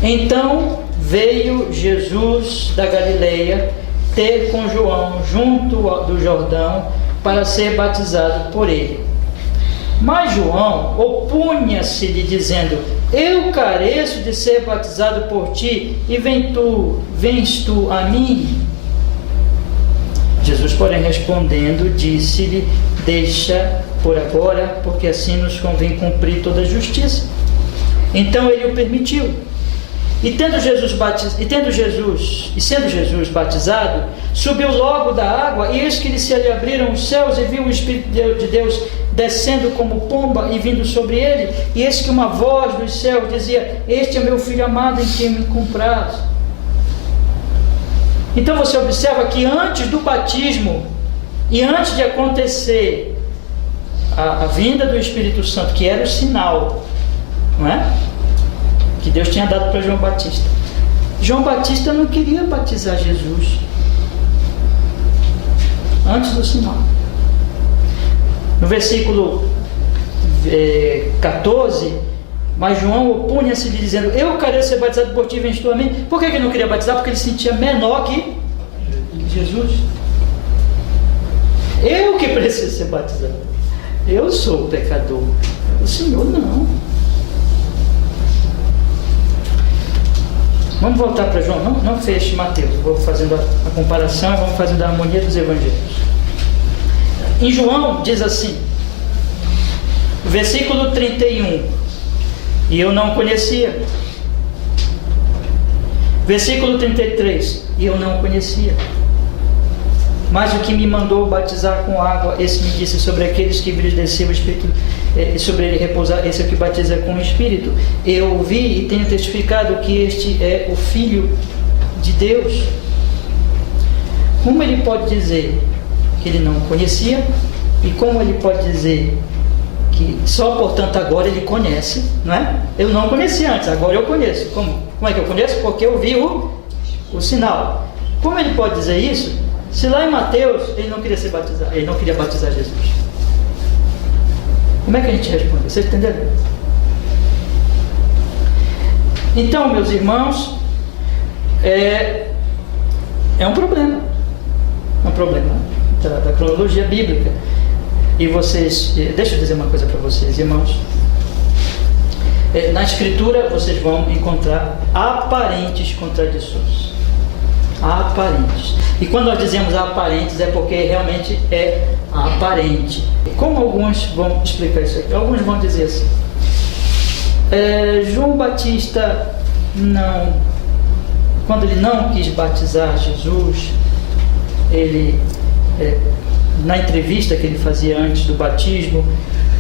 Então veio Jesus da Galileia ter com João junto do Jordão para ser batizado por ele. Mas João opunha-se-lhe dizendo: eu careço de ser batizado por ti, e vens tu a mim? Jesus, porém, respondendo, disse-lhe: deixa por agora, porque assim nos convém cumprir toda a justiça. Então ele o permitiu. Sendo Jesus batizado, subiu logo da água, e eis que lhe se abriram os céus, e viu o Espírito de Deus descendo como pomba e vindo sobre ele, e eis que uma voz dos céus dizia: este é meu filho amado, em quem me comprazo. Então você observa que antes do batismo e antes de acontecer a vinda do Espírito Santo, que era o sinal, não é? Que Deus tinha dado para João Batista. João Batista não queria batizar Jesus antes do sinal. No versículo 14, mas João opunha-se dizendo: eu quero ser batizado por ti, vens tu a mim. Por que ele não queria batizar? Porque ele se sentia menor que Jesus. Eu que preciso ser batizado. Eu sou o pecador. O Senhor não. Vamos voltar para João. Não feche Mateus. Vou fazendo a comparação e vamos fazendo a harmonia dos evangelhos. Em João diz assim, versículo 31, e eu não conhecia. Versículo 33, e eu não conhecia. Mas o que me mandou batizar com água, esse me disse: sobre aqueles que lhes desceu o Espírito, sobre ele repousar, esse é o que batiza com o Espírito. Eu ouvi e tenho testificado que este é o Filho de Deus. Como ele pode dizer que ele não conhecia? E como ele pode dizer que só, portanto, agora ele conhece, não é? Eu não conhecia antes, agora eu conheço. Como é que eu conheço? Porque eu vi o sinal. Como ele pode dizer isso? Se lá em Mateus ele não queria ser batizado, ele não queria batizar Jesus. Como é que a gente responde? Vocês entenderam? Então, meus irmãos, é um problema. É um problema da cronologia bíblica. E vocês, deixa eu dizer uma coisa para vocês, irmãos. Na Escritura vocês vão encontrar aparentes contradições. Aparentes. E quando nós dizemos aparentes é porque realmente é aparente. Como alguns vão explicar isso aqui? Alguns vão dizer assim: João Batista quando ele não quis batizar Jesus, ele na entrevista que ele fazia antes do batismo,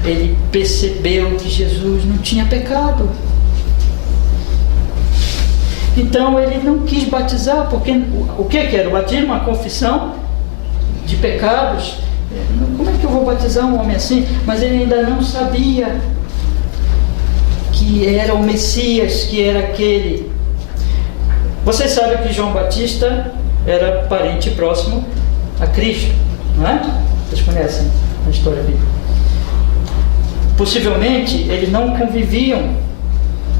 ele percebeu que Jesus não tinha pecado. Então ele não quis batizar, porque o que era o batismo? Uma confissão de pecados. Como é que eu vou batizar um homem assim? Mas ele ainda não sabia que era o Messias, que era aquele. Vocês sabem que João Batista era parente próximo a Cristo, não é? Vocês conhecem a história bíblica. Possivelmente eles não conviviam.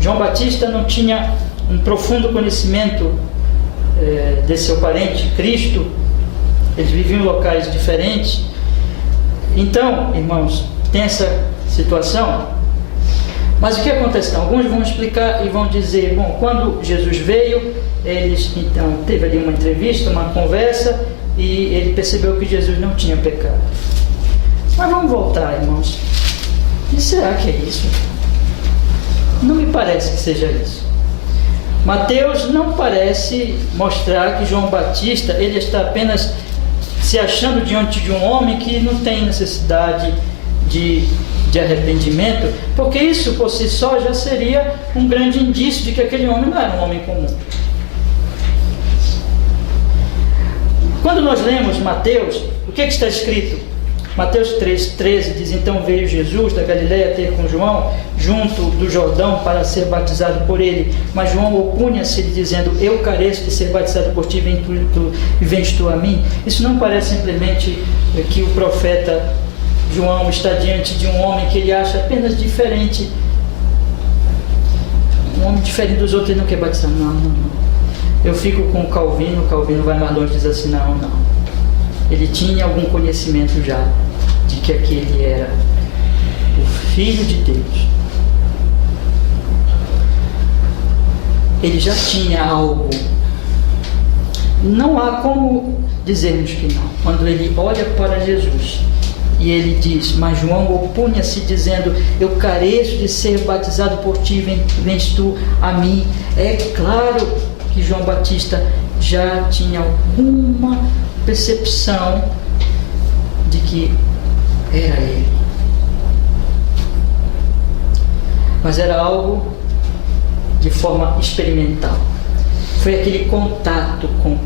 João Batista não tinha um profundo conhecimento de seu parente Cristo. Eles viviam em locais diferentes. Então, irmãos, tem essa situação. Mas o que acontece? Então, alguns vão explicar e vão dizer: bom, quando Jesus veio, eles então teve ali uma entrevista, uma conversa, e ele percebeu que Jesus não tinha pecado. Mas vamos voltar, irmãos. E será que é isso? Não me parece que seja isso. Mateus não parece mostrar que João Batista ele está apenas se achando diante de um homem que não tem necessidade de arrependimento, porque isso por si só já seria um grande indício de que aquele homem não era um homem comum. Quando nós lemos Mateus, o que está escrito? Mateus 3,13 diz: então veio Jesus da Galileia ter com João junto do Jordão para ser batizado por ele, mas João opunha-se dizendo: eu careço de ser batizado por ti, e vens tu a mim. Isso não parece simplesmente que o profeta João está diante de um homem que ele acha apenas diferente, um homem diferente dos outros, ele não quer batizar. Não. Eu fico com o Calvino vai mais longe e diz assim: não. Ele tinha algum conhecimento já de que aquele era o Filho de Deus. Ele já tinha algo. Não há como dizermos que não. Quando ele olha para Jesus e ele diz: mas João opunha-se dizendo: eu careço de ser batizado por ti, vens tu a mim. É claro que João Batista já tinha alguma percepção de que era ele, mas era algo de forma experimental. Foi aquele contato com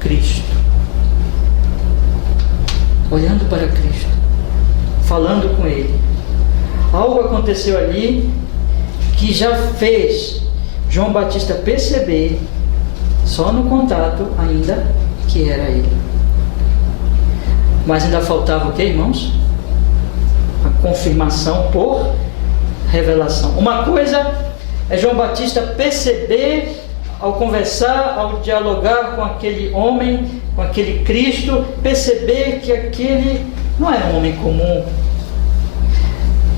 Cristo, olhando para Cristo, falando com ele. Algo aconteceu ali que já fez João Batista perceber, só no contato ainda, que era ele. Mas ainda faltava o que, irmãos? A confirmação por revelação. Uma coisa é João Batista perceber, ao conversar, ao dialogar com aquele homem, com aquele Cristo, perceber que aquele não era um homem comum,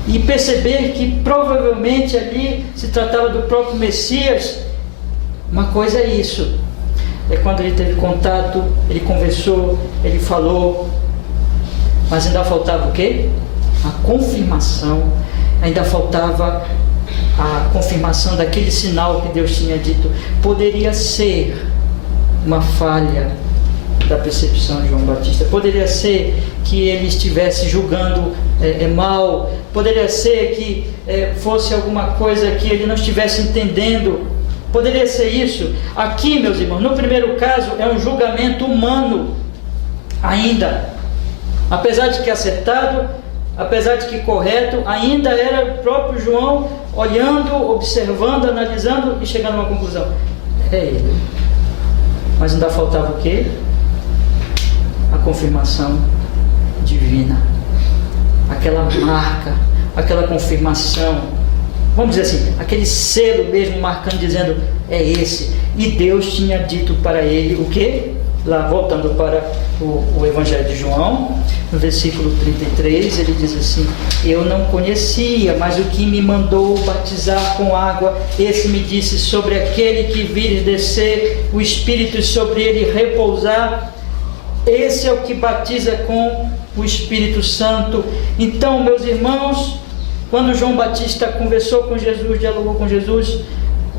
e perceber que provavelmente ali se tratava do próprio Messias. Uma coisa é isso, é quando ele teve contato, ele conversou, ele falou, mas ainda faltava o quê? A confirmação, ainda faltava a confirmação daquele sinal que Deus tinha dito. Poderia ser uma falha da percepção de João Batista, poderia ser que ele estivesse julgando mal, poderia ser que fosse alguma coisa que ele não estivesse entendendo, poderia ser isso. Aqui, meus irmãos, no primeiro caso é um julgamento humano ainda, apesar de que acertado, apesar de que correto, ainda era o próprio João olhando, observando, analisando e chegando a uma conclusão: é ele. Mas ainda faltava o quê? A confirmação divina, aquela marca, aquela confirmação, vamos dizer assim, aquele selo mesmo marcando, dizendo: é esse. E Deus tinha dito para ele o quê? Lá, voltando para o Evangelho de João, no versículo 33, ele diz assim: eu não conhecia, mas o que me mandou batizar com água, esse me disse: sobre aquele que vires descer o Espírito e sobre ele repousar, esse é o que batiza com o Espírito Santo. Então, meus irmãos, quando João Batista conversou com Jesus, dialogou com Jesus,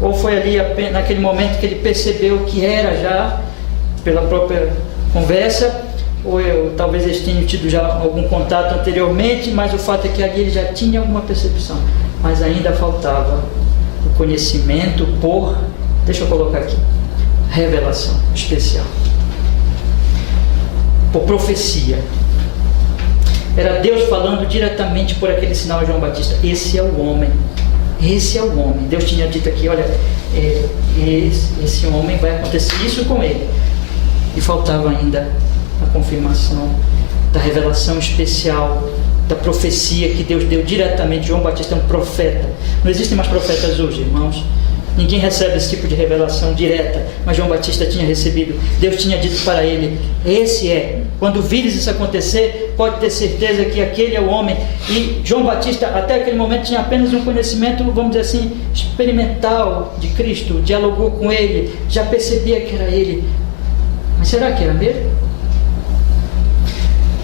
ou foi ali naquele momento que ele percebeu que era já, pela própria conversa, ou talvez eles tenham tido já algum contato anteriormente, mas o fato é que ali ele já tinha alguma percepção, mas ainda faltava o conhecimento por, deixa eu colocar aqui, revelação especial, por profecia. Era Deus falando diretamente por aquele sinal a João Batista: esse é o homem, esse é o homem. Deus tinha dito aqui: olha, esse homem, vai acontecer isso com ele. E faltava ainda a confirmação da revelação especial, da profecia que Deus deu diretamente. João Batista é um profeta. Não existem mais profetas hoje, irmãos. Ninguém recebe esse tipo de revelação direta, mas João Batista tinha recebido. Deus tinha dito para ele: esse é. Quando vires isso acontecer, pode ter certeza que aquele é o homem. E João Batista, até aquele momento, tinha apenas um conhecimento, vamos dizer assim, experimental de Cristo. Dialogou com ele, já percebia que era ele. Mas será que era mesmo?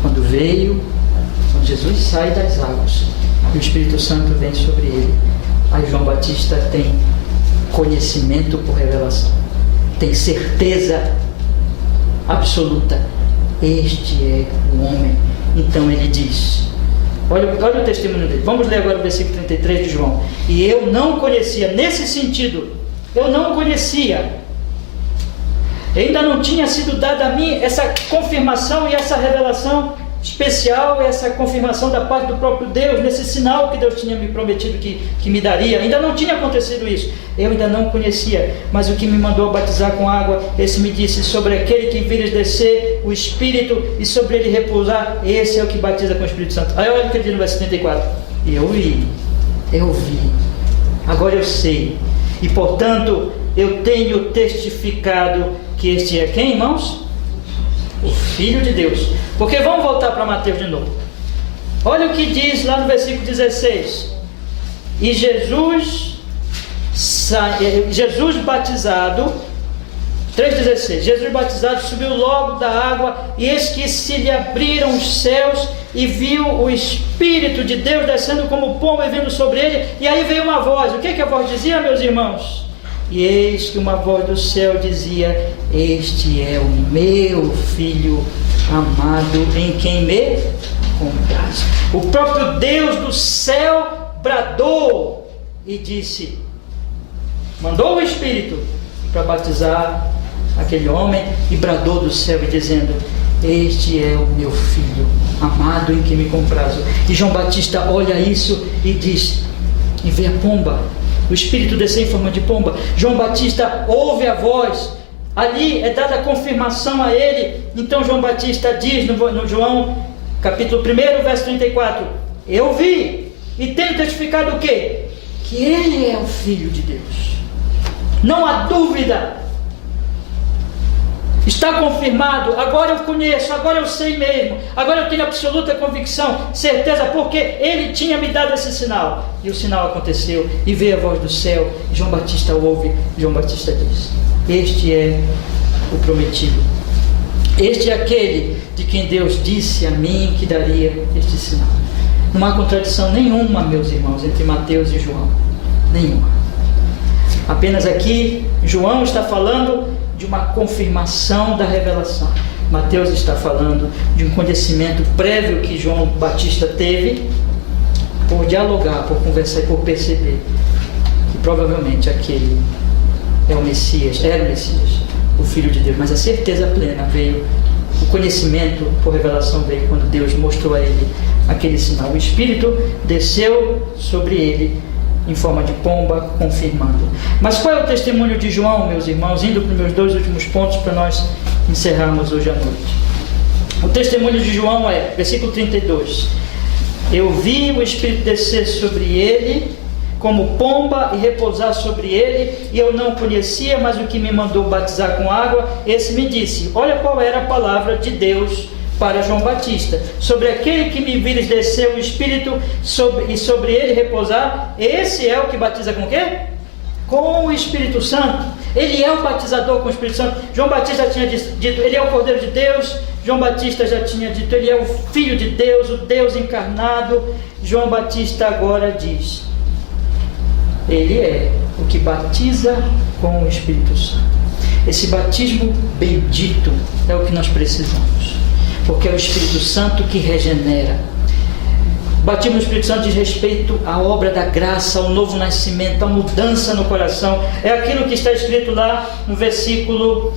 Quando Jesus sai das águas e o Espírito Santo vem sobre ele, aí João Batista tem conhecimento por revelação, tem certeza absoluta: este é o homem. Então ele diz, olha o testemunho dele. Vamos ler agora o versículo 33 de João. E eu não conhecia, nesse sentido, eu não conhecia, ainda não tinha sido dada a mim essa confirmação e essa revelação especial essa confirmação da parte do próprio Deus, nesse sinal que Deus tinha me prometido que me daria. Ainda não tinha acontecido isso, eu ainda não conhecia, mas o que me mandou batizar com água, esse me disse: sobre aquele que vires descer o Espírito e sobre ele repousar, esse é o que batiza com o Espírito Santo. Aí olha o que ele diz no verso 34: eu vi, agora eu sei, e portanto eu tenho testificado que este é quem, irmãos? O Filho de Deus. Porque vamos voltar para Mateus de novo. Olha o que diz lá no versículo 16: e Jesus batizado, 3,16, Jesus batizado subiu logo da água, e eis que se lhe abriram os céus, e viu o Espírito de Deus descendo como pomba e vindo sobre ele. E aí veio uma voz. O que a voz dizia, meus irmãos? E eis que uma voz do céu dizia: este é o meu Filho amado, em quem me comprazo. O próprio Deus do céu bradou e disse, mandou o Espírito para batizar aquele homem, e bradou do céu e dizendo: este é o meu Filho amado, em quem me comprazo. E João Batista olha isso e diz, e vê a pomba, o Espírito descer em forma de pomba. João Batista ouve a voz, ali é dada a confirmação a ele. Então João Batista diz no João capítulo 1, verso 34: eu vi e tenho testificado o quê? Que ele é o Filho de Deus. Não há dúvida, está confirmado. Agora eu conheço, agora eu sei mesmo, agora eu tenho absoluta convicção, certeza, porque ele tinha me dado esse sinal. E o sinal aconteceu, e veio a voz do céu. João Batista ouve, João Batista diz: este é o prometido, este é aquele de quem Deus disse a mim que daria este sinal. Não há contradição nenhuma, meus irmãos, entre Mateus e João, nenhuma. Apenas aqui João está falando de uma confirmação da revelação. Mateus está falando de um conhecimento prévio que João Batista teve, por dialogar, por conversar e por perceber que provavelmente aquele é o Messias, era o Messias, o Filho de Deus. Mas a certeza plena veio, o conhecimento por revelação veio quando Deus mostrou a ele aquele sinal. O Espírito desceu sobre ele em forma de pomba, confirmando. Mas qual é o testemunho de João, meus irmãos? Indo para os meus 2 últimos pontos para nós encerrarmos hoje à noite. O testemunho de João é, versículo 32: eu vi o Espírito descer sobre ele como pomba e repousar sobre ele, e eu não conhecia, mas o que me mandou batizar com água, esse me disse. Olha qual era a palavra de Deus para João Batista: sobre aquele que me vires descer o Espírito e sobre ele repousar, esse é o que batiza com o quê? Com o Espírito Santo. Ele é o batizador com o Espírito Santo. João Batista já tinha dito, ele é o Cordeiro de Deus. João Batista já tinha dito, ele é o Filho de Deus, o Deus encarnado. João Batista agora diz, ele é o que batiza com o Espírito Santo. Esse batismo bendito é o que nós precisamos, porque é o Espírito Santo que regenera. O batismo do Espírito Santo diz respeito à obra da graça, ao novo nascimento, à mudança no coração. É aquilo que está escrito lá no versículo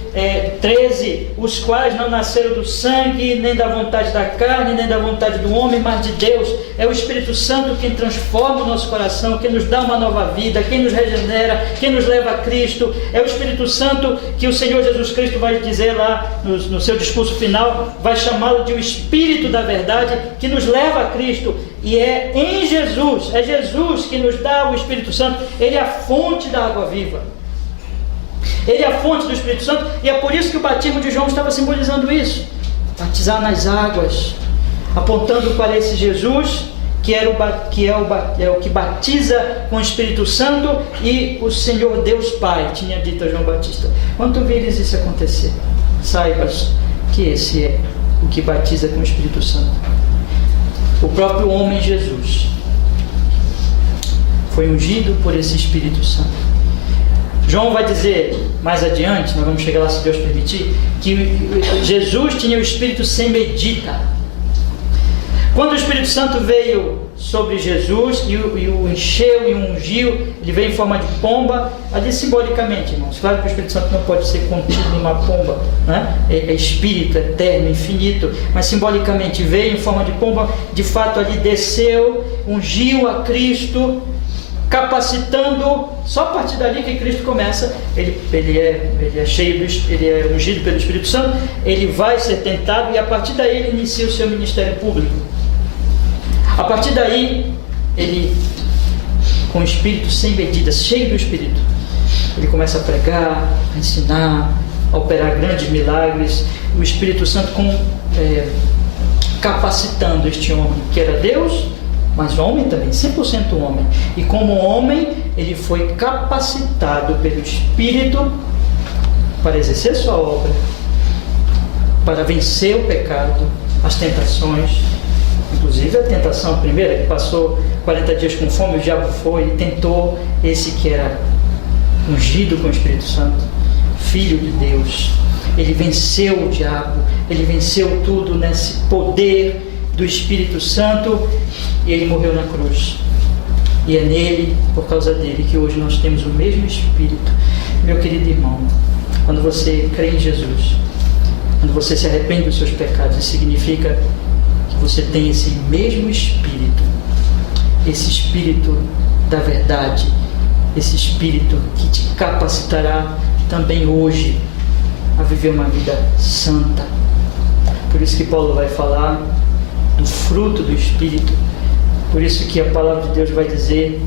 13: os quais não nasceram do sangue, nem da vontade da carne, nem da vontade do homem, mas de Deus. É o Espírito Santo quem transforma o nosso coração, quem nos dá uma nova vida, quem nos regenera, quem nos leva a Cristo. É o Espírito Santo que o Senhor Jesus Cristo vai dizer lá no seu discurso final, vai chamá-lo de o Espírito da verdade, que nos leva a Cristo. E é em Jesus, é Jesus que nos dá o Espírito Santo. Ele é a fonte da água viva, ele é a fonte do Espírito Santo. E é por isso que o batismo de João estava simbolizando isso, batizar nas águas, apontando para esse Jesus que é o que batiza com o Espírito Santo. E o Senhor Deus Pai tinha dito a João Batista: quando tu vires isso acontecer, saibas que esse é o que batiza com o Espírito Santo. O próprio homem Jesus foi ungido por esse Espírito Santo. João vai dizer mais adiante, nós vamos chegar lá se Deus permitir, que Jesus tinha o Espírito sem medida. Quando o Espírito Santo veio sobre Jesus e o encheu e o ungiu, ele veio em forma de pomba, ali simbolicamente, irmãos. Claro que o Espírito Santo não pode ser contido numa pomba, né? É espírito, eterno, infinito, mas simbolicamente veio em forma de pomba, de fato ali desceu, ungiu a Cristo, capacitando. Só a partir dali que Cristo começa, ele é ungido pelo Espírito Santo, ele vai ser tentado e a partir daí ele inicia o seu ministério público. A partir daí, ele, com o Espírito sem medidas, cheio do Espírito, ele começa a pregar, a ensinar, a operar grandes milagres. O Espírito Santo capacitando este homem, que era Deus, mas homem também, 100% homem. E como homem, ele foi capacitado pelo Espírito para exercer sua obra, para vencer o pecado, as tentações. Inclusive a tentação primeira, que passou 40 dias com fome, o diabo foi e tentou esse que era ungido com o Espírito Santo, Filho de Deus. Ele venceu o diabo, ele venceu tudo nesse poder do Espírito Santo e ele morreu na cruz. E é nele, por causa dele, que hoje nós temos o mesmo Espírito. Meu querido irmão, quando você crê em Jesus, quando você se arrepende dos seus pecados, isso significa você tem esse mesmo Espírito, esse Espírito da verdade, esse Espírito que te capacitará também hoje a viver uma vida santa. Por isso que Paulo vai falar do fruto do Espírito, por isso que a palavra de Deus vai dizer,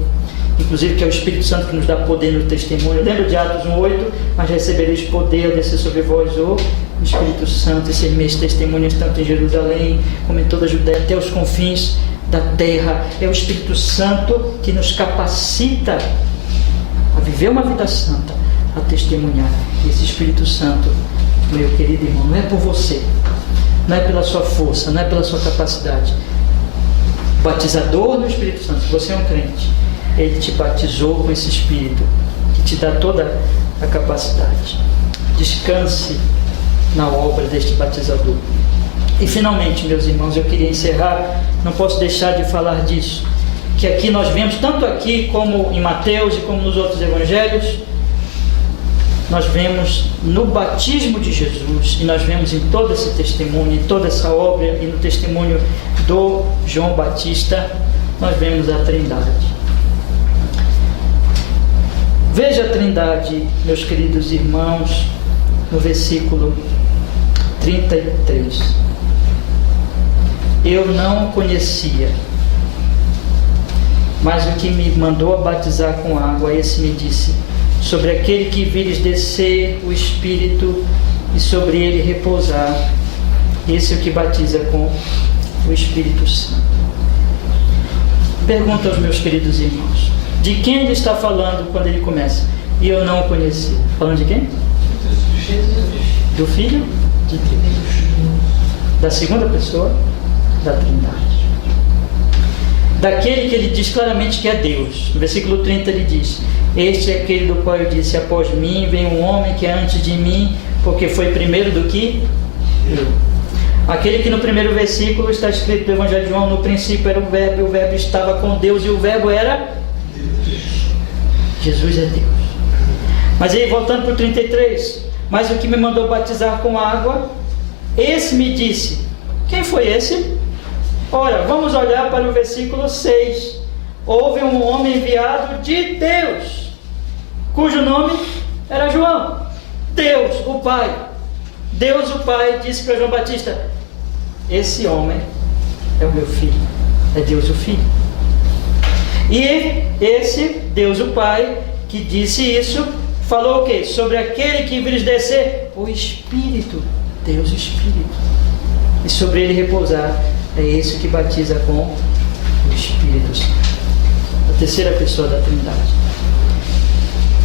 inclusive que é o Espírito Santo que nos dá poder no testemunho. Lembra de Atos 1:8? Mas recebereis poder ao descer sobre vós o Espírito Santo, e ser meus testemunhas tanto em Jerusalém como em toda a Judéia até os confins da terra. É o Espírito Santo que nos capacita a viver uma vida santa, a testemunhar. E esse Espírito Santo, meu querido irmão, não é por você, não é pela sua força, não é pela sua capacidade. O batizador no Espírito Santo, se você é um crente, ele te batizou com esse Espírito que te dá toda a capacidade. Descanse na obra deste batizador. E finalmente, meus irmãos, eu queria encerrar, não posso deixar de falar disso, que aqui nós vemos, tanto aqui como em Mateus e como nos outros evangelhos, nós vemos no batismo de Jesus, e nós vemos em todo esse testemunho, em toda essa obra, e no testemunho do João Batista, nós vemos a Trindade. Veja a Trindade, meus queridos irmãos, no versículo 33. Eu não o conhecia, mas o que me mandou a batizar com água, esse me disse: sobre aquele que vires descer o Espírito e sobre ele repousar, esse é o que batiza com o Espírito Santo. Pergunto aos meus queridos irmãos, de quem ele está falando quando ele começa? E eu não o conhecia. Falando de quem? Do Filho de Deus, da segunda pessoa da Trindade, daquele que ele diz claramente que é Deus. No versículo 30 ele diz: este é aquele do qual eu disse: após mim vem um homem que é antes de mim, porque foi primeiro do que eu. Aquele que no primeiro versículo está escrito do Evangelho de João: no princípio era o Verbo, e o Verbo estava com Deus, e o Verbo era Deus. Jesus é Deus. Mas aí, voltando para o 33, mas o que me mandou batizar com água, esse me disse. Quem foi esse? Ora, vamos olhar para o versículo 6. Houve um homem enviado de Deus, cujo nome era João. Deus, o Pai. Deus, o Pai, disse para João Batista: esse homem é o meu filho. É Deus, o Filho. E esse Deus, o Pai, que disse isso, falou o quê? Sobre aquele que vires descer o Espírito. Deus, o Espírito. E sobre ele repousar. É esse que batiza com o Espírito Santo. A terceira pessoa da Trindade.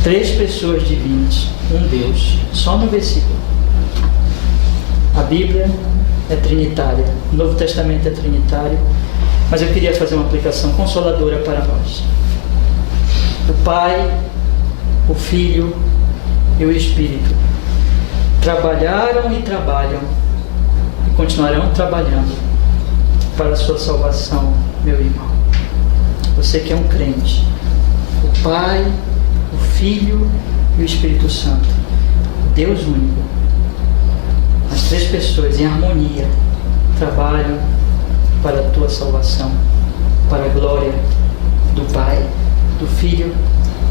3 pessoas divinas, um Deus, só no versículo. A Bíblia é trinitária, o Novo Testamento é trinitário, mas eu queria fazer uma aplicação consoladora para nós. O Pai, o Filho e o Espírito trabalharam e trabalham e continuarão trabalhando para a sua salvação, meu irmão. Você que é um crente, o Pai, o Filho e o Espírito Santo, Deus único, as três pessoas em harmonia trabalham para a tua salvação, para a glória do Pai, do Filho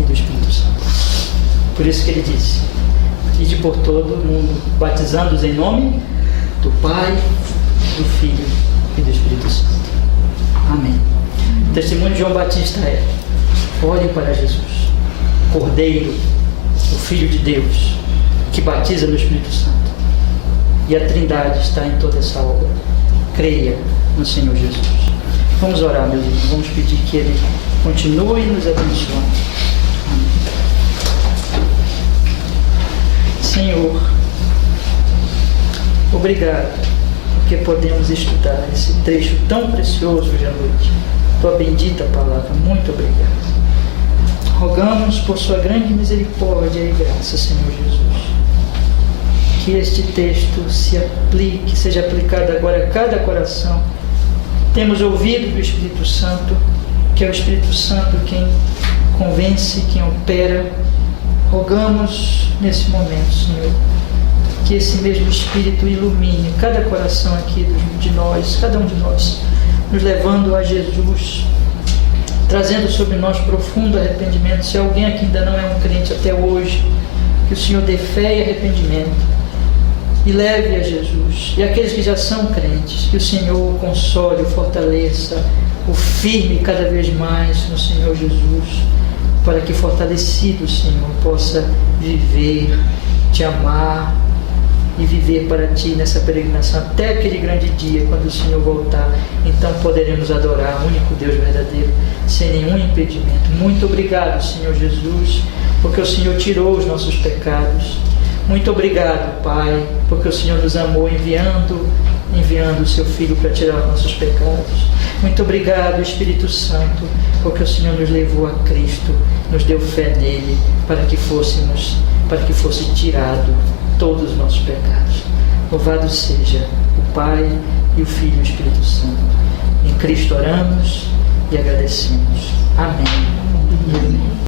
e do Espírito Santo. Por isso que ele disse: ide por todo o mundo, batizando-os em nome do Pai, do Filho e do Espírito Santo. Amém. O testemunho de João Batista é: olhem para Jesus, Cordeiro, o Filho de Deus, que batiza no Espírito Santo. E a Trindade está em toda essa obra. Creia no Senhor Jesus. Vamos orar, meus irmãos. Vamos pedir que Ele continue nos abençoando. Amém. Senhor, obrigado, porque podemos estudar esse trecho tão precioso hoje à noite. Tua bendita palavra. Muito obrigado. Rogamos por sua grande misericórdia e graça, Senhor Jesus, que este texto se aplique, seja aplicado agora a cada coração. Temos ouvido do Espírito Santo, que é o Espírito Santo quem convence, quem opera. Rogamos nesse momento, Senhor, que esse mesmo Espírito ilumine cada coração aqui de nós, cada um de nós, nos levando a Jesus, trazendo sobre nós profundo arrependimento. Se alguém aqui ainda não é um crente até hoje, que o Senhor dê fé e arrependimento e leve a Jesus. E aqueles que já são crentes, que o Senhor o console, o fortaleça, o firme cada vez mais no Senhor Jesus, para que fortalecido, Senhor, possa viver, te amar e viver para Ti nessa peregrinação até aquele grande dia, quando o Senhor voltar. Então poderemos adorar o único Deus verdadeiro, sem nenhum impedimento. Muito obrigado, Senhor Jesus, porque o Senhor tirou os nossos pecados. Muito obrigado, Pai, porque o Senhor nos amou enviando o Seu Filho para tirar os nossos pecados. Muito obrigado, Espírito Santo, porque o Senhor nos levou a Cristo, nos deu fé nele, para que fosse tirado todos os nossos pecados. Louvado seja o Pai e o Filho e o Espírito Santo. Em Cristo oramos e agradecemos. Amém. Amém.